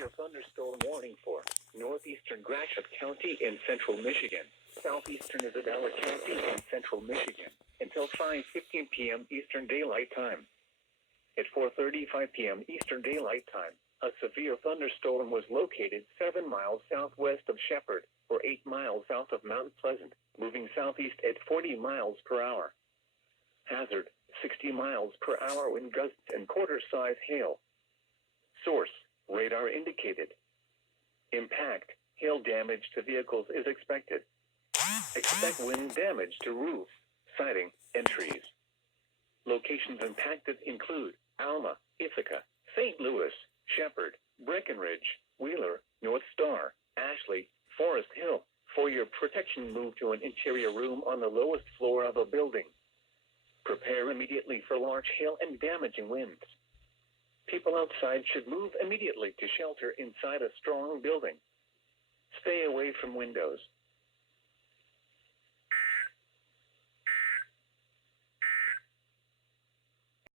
severe thunderstorm warning for northeastern Gratiot County in central Michigan, southeastern Isabella County in central Michigan, until 5:15 p.m. Eastern Daylight Time. At 4:35 p.m. Eastern Daylight Time, a severe thunderstorm was located 7 miles southwest of Shepherd, or 8 miles south of Mount Pleasant, moving southeast at 40 miles per hour. Hazard, 60 miles per hour wind gusts and quarter-size hail. Source, radar indicated. Impact, hail damage to vehicles is expected. Expect wind damage to roofs, siding, and trees. Locations impacted include Alma, Ithaca, St. Louis, Shepherd, Breckenridge, Wheeler, North Star, Ashley, Forest Hill. For your protection, move to an interior room on the lowest floor of a building. Prepare immediately for large hail and damaging winds. People outside should move immediately to shelter inside a strong building. Stay away from windows,